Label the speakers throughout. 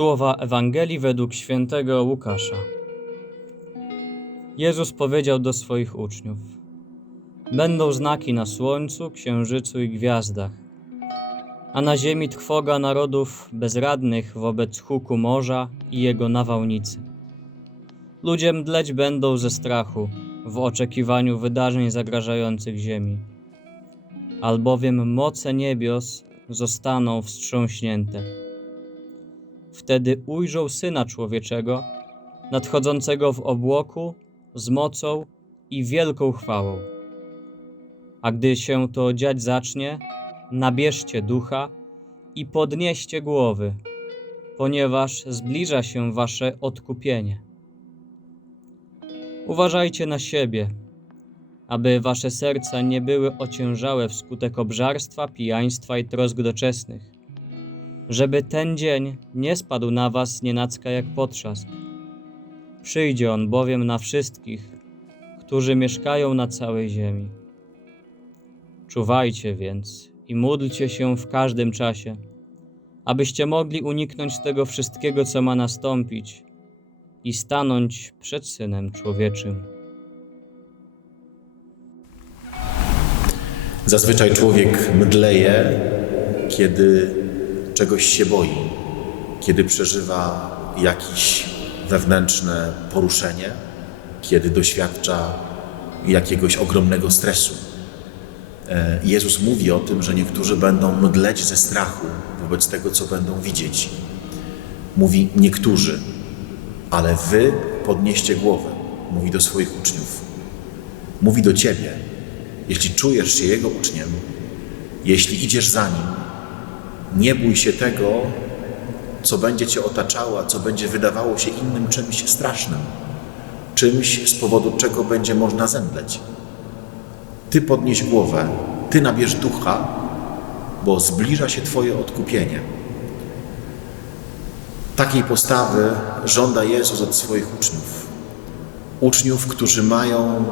Speaker 1: Słowa Ewangelii według świętego Łukasza. Jezus powiedział do swoich uczniów: Będą znaki na słońcu, księżycu i gwiazdach, a na ziemi trwoga narodów bezradnych wobec huku morza i jego nawałnicy. Ludzie mdleć będą ze strachu w oczekiwaniu wydarzeń zagrażających ziemi, albowiem moce niebios zostaną wstrząśnięte. Wtedy ujrzą Syna Człowieczego, nadchodzącego w obłoku z mocą i wielką chwałą. A gdy się to dziać zacznie, nabierzcie ducha i podnieście głowy, ponieważ zbliża się wasze odkupienie. Uważajcie na siebie, aby wasze serca nie były ociężałe wskutek obżarstwa, pijaństwa i trosk doczesnych żeby ten dzień nie spadł na was nienacka jak potrzask. Przyjdzie on bowiem na wszystkich, którzy mieszkają na całej ziemi. Czuwajcie więc i módlcie się w każdym czasie, abyście mogli uniknąć tego wszystkiego, co ma nastąpić i stanąć przed Synem Człowieczym.
Speaker 2: Zazwyczaj człowiek mdleje, kiedy czegoś się boi, kiedy przeżywa jakieś wewnętrzne poruszenie, kiedy doświadcza jakiegoś ogromnego stresu. E, Jezus mówi o tym, że niektórzy będą mdleć ze strachu wobec tego, co będą widzieć. Mówi niektórzy, ale wy podnieście głowę, mówi do swoich uczniów. Mówi do ciebie, jeśli czujesz się Jego uczniem, jeśli idziesz za Nim, nie bój się tego, co będzie Cię otaczało, co będzie wydawało się innym czymś strasznym, czymś, z powodu czego będzie można zemdleć. Ty podnieś głowę, Ty nabierz ducha, bo zbliża się Twoje odkupienie. Takiej postawy żąda Jezus od swoich uczniów. Uczniów, którzy mają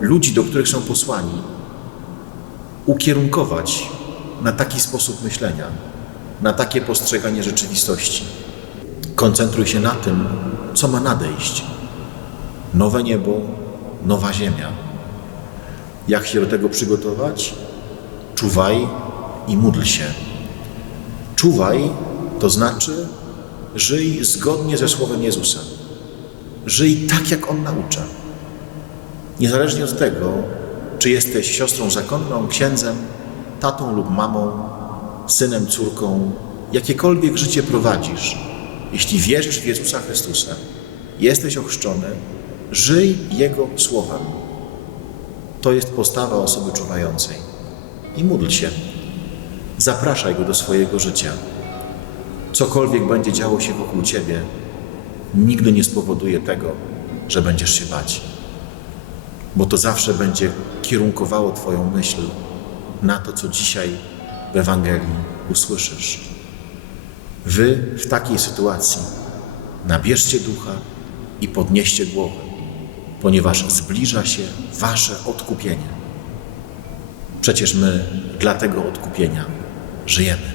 Speaker 2: ludzi, do których są posłani, ukierunkować na taki sposób myślenia, na takie postrzeganie rzeczywistości. Koncentruj się na tym, co ma nadejść. Nowe niebo, nowa ziemia. Jak się do tego przygotować? Czuwaj i módl się. Czuwaj to znaczy żyj zgodnie ze Słowem Jezusa. Żyj tak, jak On naucza. Niezależnie od tego, czy jesteś siostrą zakonną, księdzem, tatą lub mamą, synem, córką, jakiekolwiek życie prowadzisz, jeśli wierzysz w Jezusa Chrystusa, jesteś ochrzczony, żyj Jego słowem. To jest postawa osoby czuwającej. I módl się. Zapraszaj Go do swojego życia. Cokolwiek będzie działo się wokół Ciebie, nigdy nie spowoduje tego, że będziesz się bać. Bo to zawsze będzie kierunkowało Twoją myśl na to, co dzisiaj w Ewangelii usłyszysz. Wy w takiej sytuacji nabierzcie ducha i podnieście głowę, ponieważ zbliża się Wasze odkupienie. Przecież my dla tego odkupienia żyjemy.